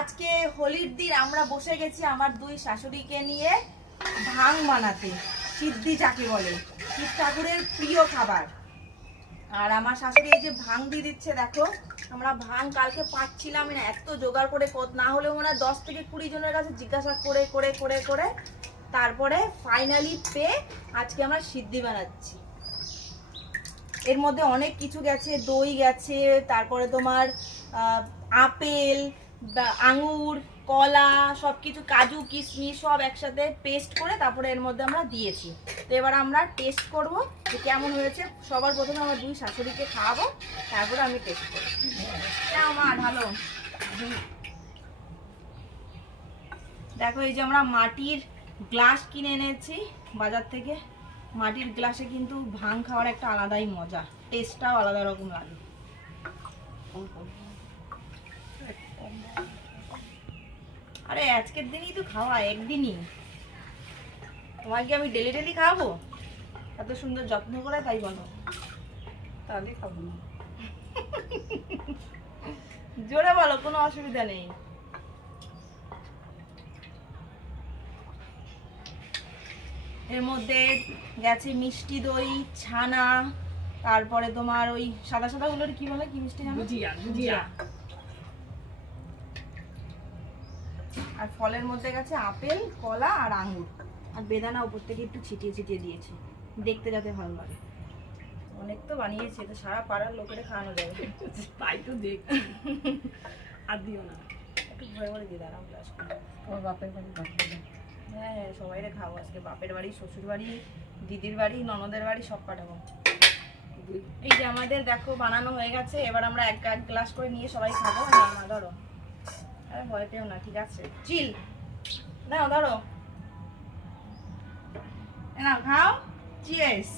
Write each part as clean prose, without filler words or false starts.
আজকে হোলির দিন আমরা বসে গেছি আমার দুই শাশুড়িকে নিয়ে ভাং বানাতে। সিদ্ধি যাকে বলে, শিব ঠাকুরের প্রিয় খাবার। আর আমার শাশুড়ি এই যে ভাং দিয়ে দিচ্ছে, দেখো। আমরা ভাং কালকে পাচ্ছিলাম না, এত জোগাড় করে না হলেও মনে হয় 10 থেকে 20 জনের কাছে জিজ্ঞাসা করে করে করে করে তারপরে ফাইনালি পেয়ে আজকে আমরা সিদ্ধি বানাচ্ছি। এর মধ্যে অনেক কিছু গেছে, দই গেছে, তারপরে তোমার আপেল, আঙুর, কলা, সবকিছু, কাজু কিশমিশ সব একসাথে পেস্ট করে তারপরে এর মধ্যে আমরা দিয়েছি। তো এবার আমরা টেস্ট করব যে কেমন হয়েছে। সবার প্রথমে আমার দুই শাশুড়িকে খাওয়াবো, তারপরে আমি টেস্ট করবো। মা ভালো দেখো, এই যে আমরা মাটির গ্লাস কিনে এনেছি বাজার থেকে। মাটির গ্লাসে কিন্তু ভাং খাওয়ার একটা আলাদাই মজা, টেস্টটাও আলাদা রকম লাগে। আরে আজকের দিনই তো খাওয়া, একদিনই। তোমাকে আমি ডেলি ডেলি খাওয়াবো? এত সুন্দর যত্ন করে, তাই বলো। তাহলে খাবো না। জোরে বলো, কোনো অসুবিধা নেই। এর মধ্যে গেছে মিষ্টি দই, ছানা, তারপরে তোমার ওই সাদা সাদা গুলোর কি বলে, কি মিষ্টি জানো? গুজিয়া, গুজিয়া। আর ফলের মধ্যে গেছে আপেল, কলা আর আঙুর, আর বেদানা উপর থেকে একটু ছিটিয়ে ছিটিয়ে দিয়েছি, দেখতে যাতে ভালো লাগে। অনেক তো বানিয়েছে, তো সারা পাড়ার লোকেরা খাওয়ানো যাবে। তাই তো দেখ। আর দিও না, একটু ভরে ভরে দিয়ে দাঁড়াও গ্লাস করে। তোমার বাপের বাড়ি বাপের বাড়ি। হ্যাঁ হ্যাঁ, সবাইরে খাবো আজকে। বাপের বাড়ি, শ্বশুর বাড়ি, দিদির বাড়ি, ননদের বাড়ি সব পাঠাবো। এই যে আমাদের দেখো বানানো হয়ে গেছে। এবার আমরা এক এক গ্লাস করে নিয়ে সবাই খাবো। না ধরো, আরে ভয় পেও না, ঠিক আছে, চিল। নাও ধরো, নাও খাও, চিয়ার্স।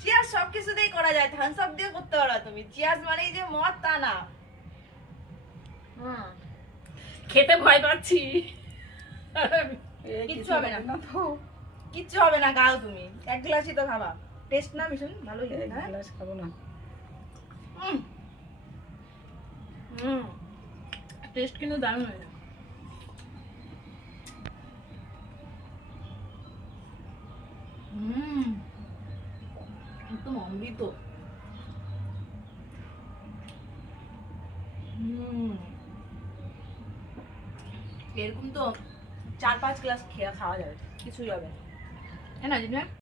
চিয়ার্স সব কিছুতেই করা যায়, থামস আপ দিয়ে করতে পারো তুমি। চিয়ার্স মানে যে মদ তা না। খেতে ভয় পাচ্ছি। কিচ্ছু হবে না, কিচ্ছু হবে না, খাও তুমি। এক গ্লাসই তো খাবা। টেস্ট না ভীষণ ভালোই লাগে। হ্যাঁ, গ্লাস খাবো না। টেস্ট কিন্তু দারুণ হয়েছে। একদম অমৃত। এরকম তো 4-5 গ্লাস খেয়ে খাওয়া যাবে, কিছুই হবে না।